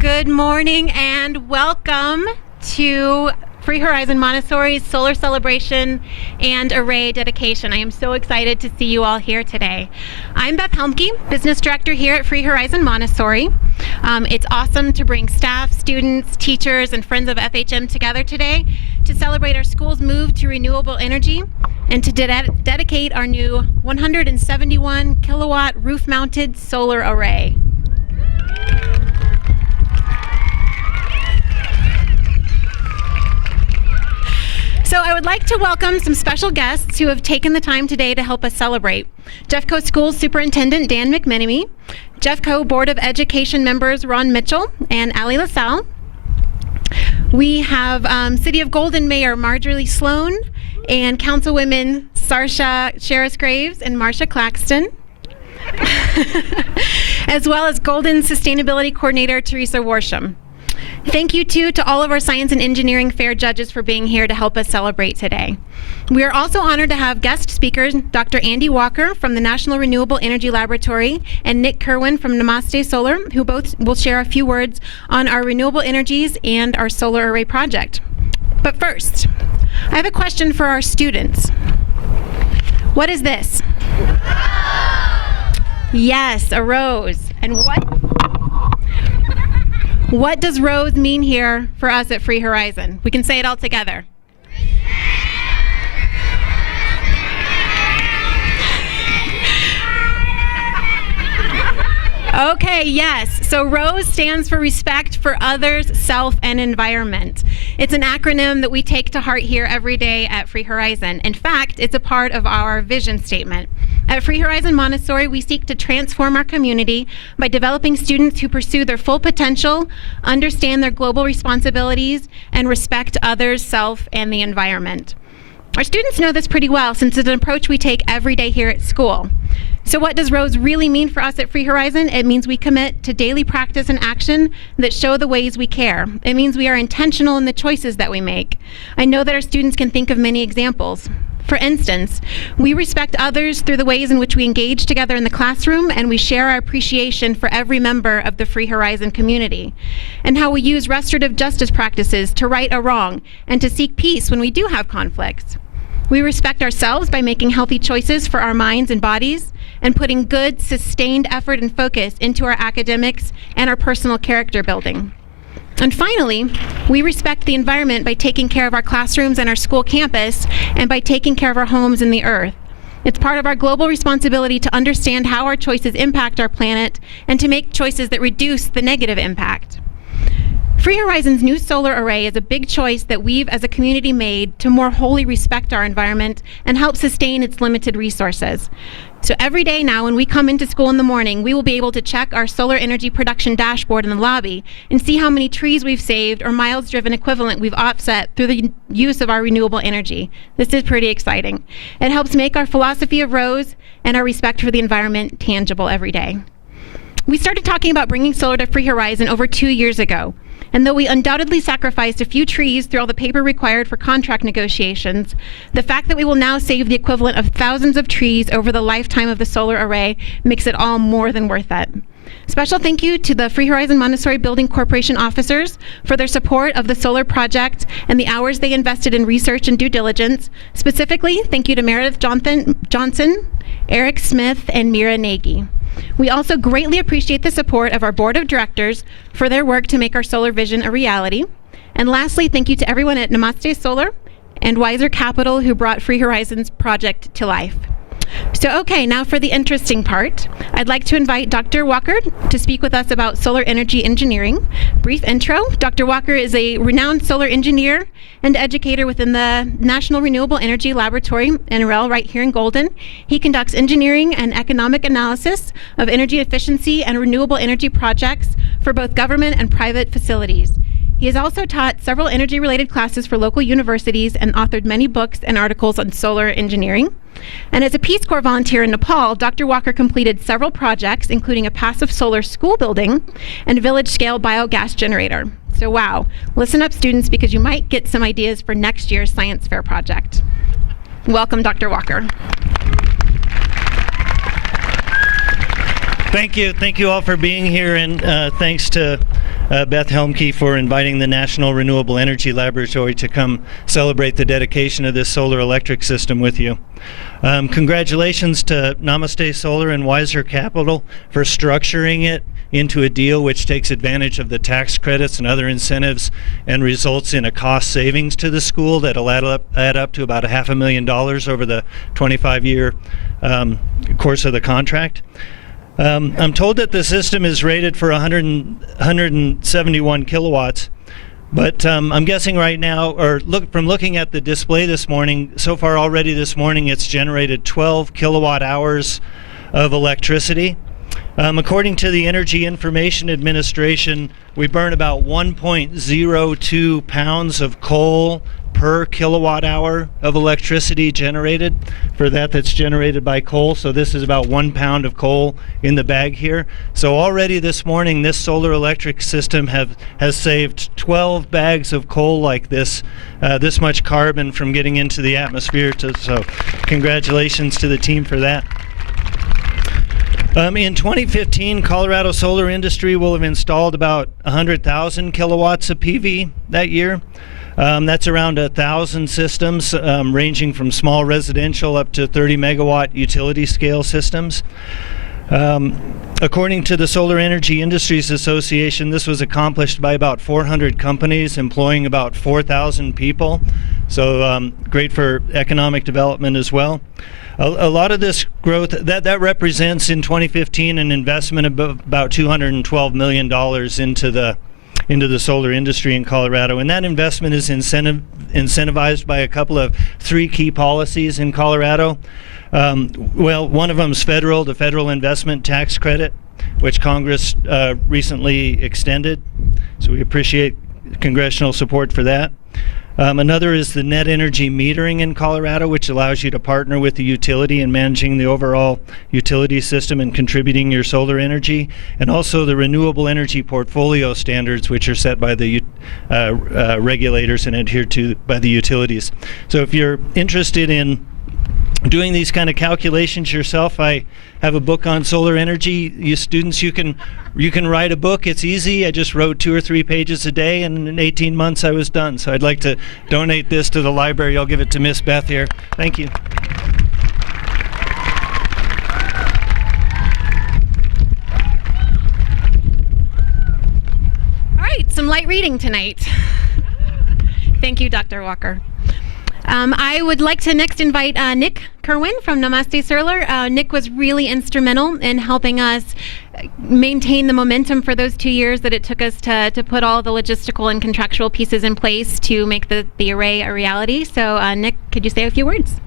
Good morning and welcome to Free Horizon Montessori's Solar Celebration and Array Dedication. I am so excited to see you all here today. I'm Beth Helmke, Business Director here at Free Horizon Montessori. It's awesome to bring staff, students, teachers, and friends of FHM together today to celebrate our school's move to renewable energy and to dedicate our new 171 kilowatt roof-mounted solar array. So I would like to welcome some special guests who have taken the time today to help us celebrate. Jeffco Schools Superintendent Dan McMenemy, Jeffco Board of Education members Ron Mitchell and Ali LaSalle. We have City of Golden Mayor Marjorie Sloan and Councilwomen Sarsha Sherris-Graves and Marcia Claxton, as well as Golden Sustainability Coordinator Teresa Worsham. Thank you, too, to all of our Science and Engineering Fair judges for being here to help us celebrate today. We are also honored to have guest speakers Dr. Andy Walker from the National Renewable Energy Laboratory and Nick Kerwin from Namaste Solar, who both will share a few words on our renewable energies and our solar array project. But first, I have a question for our students. What is this? Yes, a rose. And what does rose mean here for us at Free Horizon? We can say it all together. Okay, yes. So ROSE stands for Respect for Others, Self, and Environment. It's an acronym that we take to heart here every day at Free Horizon. In fact, it's a part of our vision statement. At Free Horizon Montessori, we seek to transform our community by developing students who pursue their full potential, understand their global responsibilities, and respect others, self, and the environment. Our students know this pretty well since it's an approach we take every day here at school. So what does ROSE really mean for us at Free Horizon? It means we commit to daily practice and action that show the ways we care. It means we are intentional in the choices that we make. I know that our students can think of many examples. For instance, we respect others through the ways in which we engage together in the classroom, and we share our appreciation for every member of the Free Horizon community, and how we use restorative justice practices to right a wrong and to seek peace when we do have conflicts. We respect ourselves by making healthy choices for our minds and bodies and putting good, sustained effort and focus into our academics and our personal character building. And finally, we respect the environment by taking care of our classrooms and our school campus and by taking care of our homes and the earth. It's part of our global responsibility to understand how our choices impact our planet and to make choices that reduce the negative impact. Free Horizon's new solar array is a big choice that we've as a community made to more wholly respect our environment and help sustain its limited resources. So every day now when we come into school in the morning, we will be able to check our solar energy production dashboard in the lobby and see how many trees we've saved or miles driven equivalent we've offset through the use of our renewable energy. This is pretty exciting. It helps make our philosophy of ROSE and our respect for the environment tangible every day. We started talking about bringing solar to Free Horizon over 2 years ago. And though we undoubtedly sacrificed a few trees through all the paper required for contract negotiations, the fact that we will now save the equivalent of thousands of trees over the lifetime of the solar array makes it all more than worth it. Special thank you to the Free Horizon Montessori Building Corporation officers for their support of the solar project and the hours they invested in research and due diligence. Specifically, thank you to Meredith Johnson, Eric Smith, and Mira Nagy. We also greatly appreciate the support of our board of directors for their work to make our solar vision a reality. And lastly, thank you to everyone at Namaste Solar and Wiser Capital who brought Free Horizon's project to life. So okay, now for the interesting part. I'd like to invite Dr. Walker to speak with us about solar energy engineering. Brief intro. Dr. Walker is a renowned solar engineer and educator within the National Renewable Energy Laboratory, NREL, right here in Golden. He conducts engineering and economic analysis of energy efficiency and renewable energy projects for both government and private facilities. He has also taught several energy-related classes for local universities and authored many books and articles on solar engineering. And as a Peace Corps volunteer in Nepal, Dr. Walker completed several projects, including a passive solar school building and a village-scale biogas generator. So wow, listen up students, because you might get some ideas for next year's science fair project. Welcome, Dr. Walker. Thank you all for being here, and thanks to Beth Helmke for inviting the National Renewable Energy Laboratory to come celebrate the dedication of this solar electric system with you. Congratulations to Namaste Solar and Wiser Capital for structuring it into a deal which takes advantage of the tax credits and other incentives and results in a cost savings to the school that'll add up to about $500,000 over the 25-year course of the contract. I'm told that the system is rated for 171 kilowatts, but I'm guessing right now, or from looking at the display this morning, so far already this morning it's generated 12 kilowatt hours of electricity. According to the Energy Information Administration, we burn about 1.02 pounds of coal per kilowatt hour of electricity generated for that's generated by coal. So this is about 1 pound of coal in the bag here. So already this morning, this solar electric system has saved 12 bags of coal like this much carbon from getting into the atmosphere. So congratulations to the team for that. In 2015, Colorado solar industry will have installed about 100,000 kilowatts of PV that year. That's around 1,000 systems, ranging from small residential up to 30 megawatt utility scale systems. According to the Solar Energy Industries Association, this was accomplished by about 400 companies employing about 4,000 people. So great for economic development as well. A lot of this growth, that represents in 2015 an investment of about $212 million into the solar industry in Colorado, and that investment is incentivized by a couple of three key policies in Colorado. Well, one of them is the federal investment tax credit, which Congress recently extended, so we appreciate congressional support for that. Another is the net energy metering in Colorado, which allows you to partner with the utility in managing the overall utility system and contributing your solar energy, and also the renewable energy portfolio standards, which are set by the regulators and adhered to by the utilities. So if you're interested in doing these kind of calculations yourself, I have a book on solar energy. You students, you can write a book. It's easy. I just wrote 2 or 3 pages a day, and in 18 months I was done. So I'd like to donate this to the library. I'll give it to Miss Beth here. Thank you. All right, some light reading tonight. Thank you, Dr. Walker. I would like to next invite Nick Kerwin from Namaste Solar. Nick was really instrumental in helping us maintain the momentum for those 2 years that it took us to put all the logistical and contractual pieces in place to make the array a reality. So Nick, could you say a few words?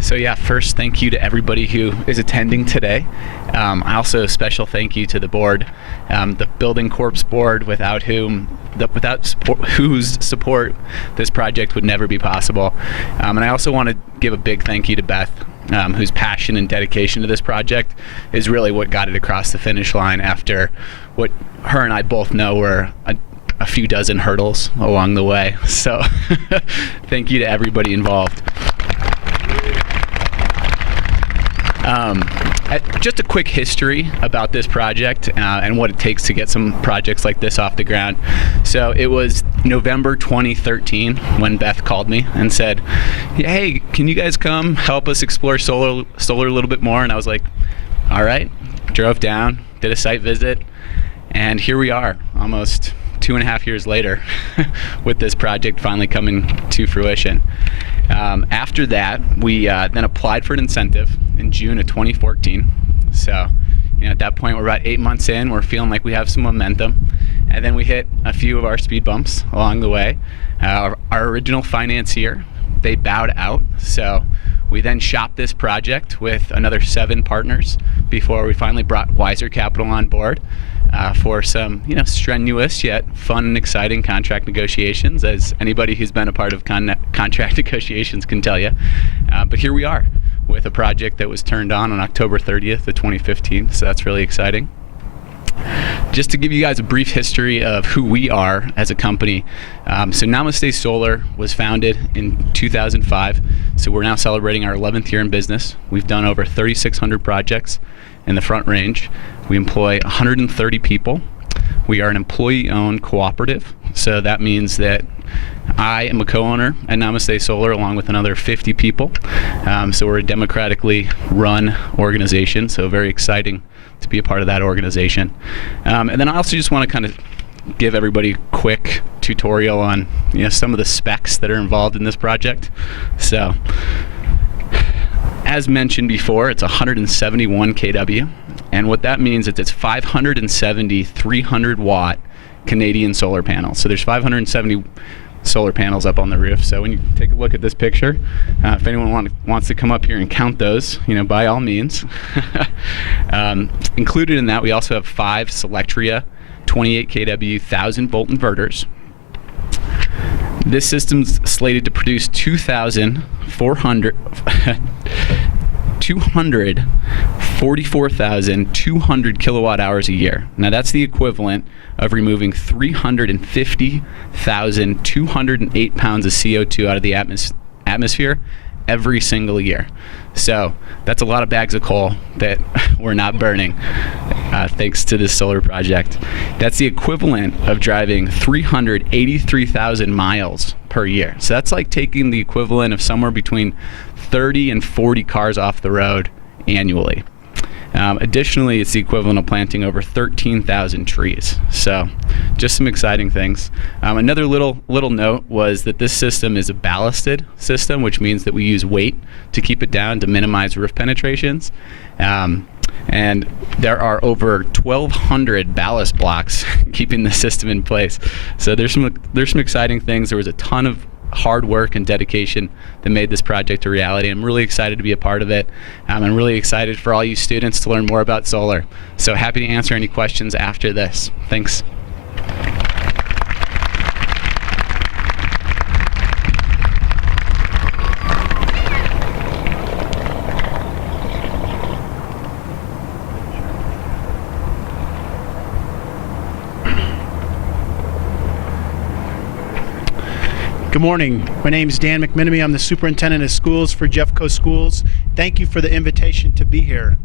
So yeah, first thank you to everybody who is attending today. Also a special thank you to the board, the Building Corps board, without whose support this project would never be possible. And I also want to give a big thank you to Beth, whose passion and dedication to this project is really what got it across the finish line after what her and I both know were a few dozen hurdles along the way. So thank you to everybody involved. Just a quick history about this project and what it takes to get some projects like this off the ground. So it was November 2013 when Beth called me and said, hey, can you guys come help us explore solar a little bit more? And I was like, all right. Drove down, did a site visit, and here we are almost 2.5 years later with this project finally coming to fruition. After that, we then applied for an incentive in June of 2014. So, at that point, we're about 8 months in. We're feeling like we have some momentum. And then we hit a few of our speed bumps along the way. Our original financier, they bowed out. So we then shopped this project with another 7 partners before we finally brought Wiser Capital on board. For some, strenuous yet fun and exciting contract negotiations, as anybody who's been a part of contract negotiations can tell you. But here we are with a project that was turned on October 30th of 2015, so that's really exciting. Just to give you guys a brief history of who we are as a company. So Namaste Solar was founded in 2005. So we're now celebrating our 11th year in business. We've done over 3,600 projects in the Front Range. We employ 130 people. We are an employee-owned cooperative. So that means that I am a co-owner at Namaste Solar along with another 50 people. So we're a democratically run organization. So very exciting to be a part of that organization. And then I also just want to kind of give everybody a quick tutorial on some of the specs that are involved in this project. So as mentioned before, it's 171 kW, and what that means is it's 570 300 watt Canadian solar panels. So there's 570 solar panels up on the roof. So when you take a look at this picture, if anyone wants to come up here and count those, by all means. Included in that, we also have 5 Selectria 28 kW 1000 volt inverters. This system's slated to produce 244,200 kilowatt hours a year. Now that's the equivalent of removing 350,208 pounds of CO2 out of the atmosphere every single year. So that's a lot of bags of coal that we're not burning thanks to this solar project. That's the equivalent of driving 383,000 miles per year. So that's like taking the equivalent of somewhere between 30 and 40 cars off the road annually. Additionally, it's the equivalent of planting over 13,000 trees. So just some exciting things. Another little note was that this system is a ballasted system, which means that we use weight to keep it down to minimize roof penetrations. And there are over 1,200 ballast blocks keeping the system in place. So there's some exciting things. There was a ton of hard work and dedication that made this project a reality. I'm really excited to be a part of it. I'm really excited for all you students to learn more about solar. So happy to answer any questions after this. Thanks. Good morning. My name is Dan McMenemy. I'm the superintendent of schools for Jeffco Schools. Thank you for the invitation to be here.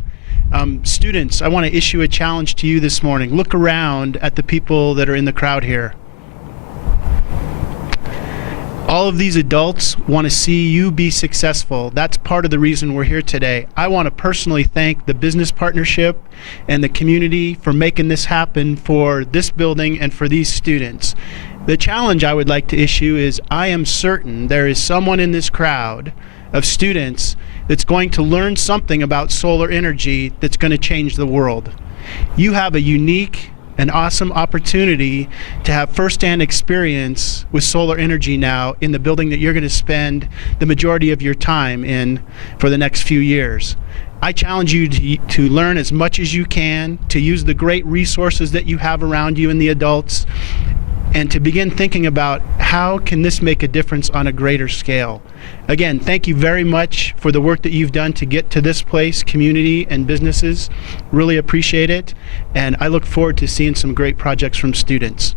Students, I want to issue a challenge to you this morning. Look around at the people that are in the crowd here. All of these adults want to see you be successful. That's part of the reason we're here today. I want to personally thank the business partnership and the community for making this happen for this building and for these students. The challenge I would like to issue is I am certain there is someone in this crowd of students that's going to learn something about solar energy that's going to change the world. You have a unique and awesome opportunity to have firsthand experience with solar energy now in the building that you're going to spend the majority of your time in for the next few years. I challenge you to learn as much as you can, to use the great resources that you have around you and the adults, and to begin thinking about how can this make a difference on a greater scale. Again, thank you very much for the work that you've done to get to this place, community and businesses. Really appreciate it, and I look forward to seeing some great projects from students.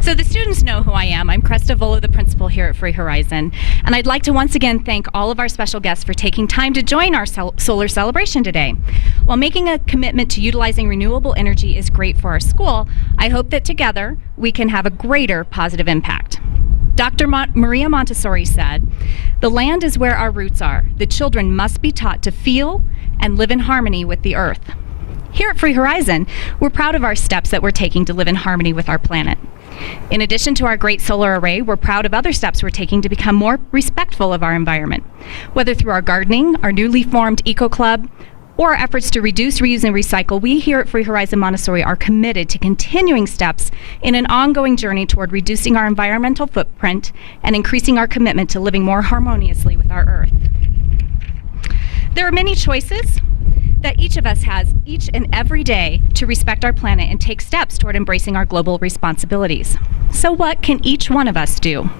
So the students know who I am. I'm Cresta Vola, the principal here at Free Horizon. And I'd like to once again thank all of our special guests for taking time to join our solar celebration today. While making a commitment to utilizing renewable energy is great for our school, I hope that together we can have a greater positive impact. Dr. Maria Montessori said, "The land is where our roots are. The children must be taught to feel and live in harmony with the earth." Here at Free Horizon, we're proud of our steps that we're taking to live in harmony with our planet. In addition to our great solar array, we're proud of other steps we're taking to become more respectful of our environment. Whether through our gardening, our newly formed Eco Club, or our efforts to reduce, reuse, and recycle, we here at Free Horizon Montessori are committed to continuing steps in an ongoing journey toward reducing our environmental footprint and increasing our commitment to living more harmoniously with our earth. There are many choices that each of us has each and every day to respect our planet and take steps toward embracing our global responsibilities. So what can each one of us do?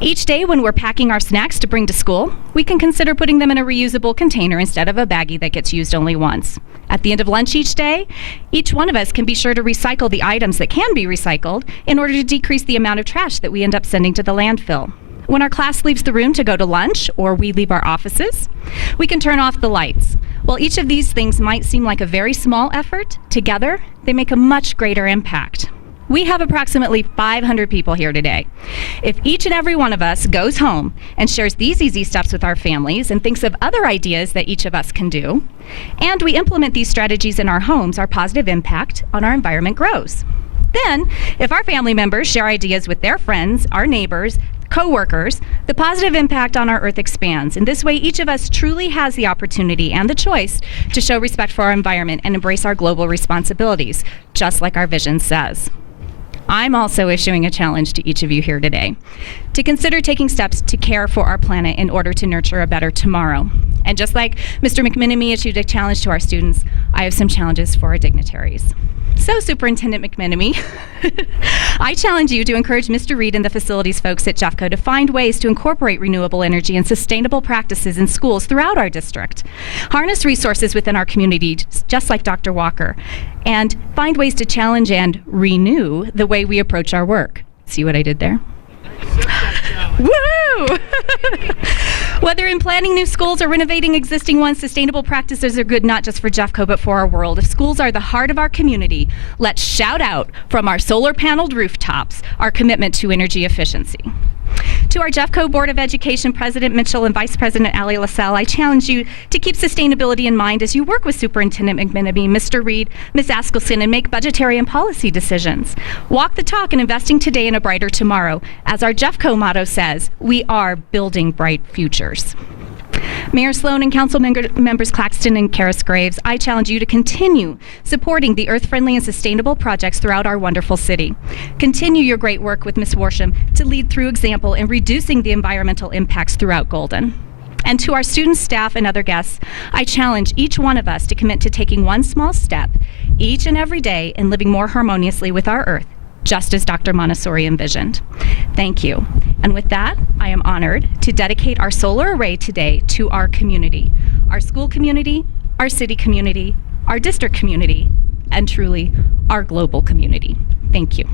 Each day when we're packing our snacks to bring to school, we can consider putting them in a reusable container instead of a baggie that gets used only once. At the end of lunch each day, each one of us can be sure to recycle the items that can be recycled in order to decrease the amount of trash that we end up sending to the landfill. When our class leaves the room to go to lunch or we leave our offices, we can turn off the lights. While each of these things might seem like a very small effort, together they make a much greater impact. We have approximately 500 people here today. If each and every one of us goes home and shares these easy steps with our families and thinks of other ideas that each of us can do, and we implement these strategies in our homes, our positive impact on our environment grows. Then, if our family members share ideas with their friends, our neighbors, co-workers, the positive impact on our earth expands. In this way, each of us truly has the opportunity and the choice to show respect for our environment and embrace our global responsibilities, just like our vision says. I'm also issuing a challenge to each of you here today to consider taking steps to care for our planet in order to nurture a better tomorrow. And just like Mr. McMenemy issued a challenge to our students, I have some challenges for our dignitaries. So, Superintendent McMenemy, I challenge you to encourage Mr. Reed and the facilities folks at Jeffco to find ways to incorporate renewable energy and sustainable practices in schools throughout our district. Harness resources within our community, just like Dr. Walker, and find ways to challenge and renew the way we approach our work. See what I did there? Woo! Whether in planning new schools or renovating existing ones, sustainable practices are good not just for Jeffco but for our world. If schools are the heart of our community, let's shout out from our solar-paneled rooftops our commitment to energy efficiency. To our Jeffco Board of Education President Mitchell and Vice President Ali LaSalle, I challenge you to keep sustainability in mind as you work with Superintendent McMenemy, Mr. Reed, Ms. Askelson, and make budgetary and policy decisions. Walk the talk in investing today in a brighter tomorrow. As our Jeffco motto says, we are building bright futures. Mayor Sloan and Council members Claxton and Karis Graves, I challenge you to continue supporting the earth-friendly and sustainable projects throughout our wonderful city. Continue your great work with Ms. Worsham to lead through example in reducing the environmental impacts throughout Golden. And to our students, staff, and other guests, I challenge each one of us to commit to taking one small step each and every day in living more harmoniously with our earth, just as Dr. Montessori envisioned. Thank you. And with that, I am honored to dedicate our solar array today to our community, our school community, our city community, our district community, and truly our global community. Thank you.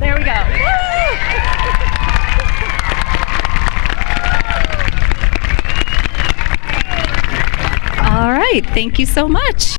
There we go. All right, thank you so much.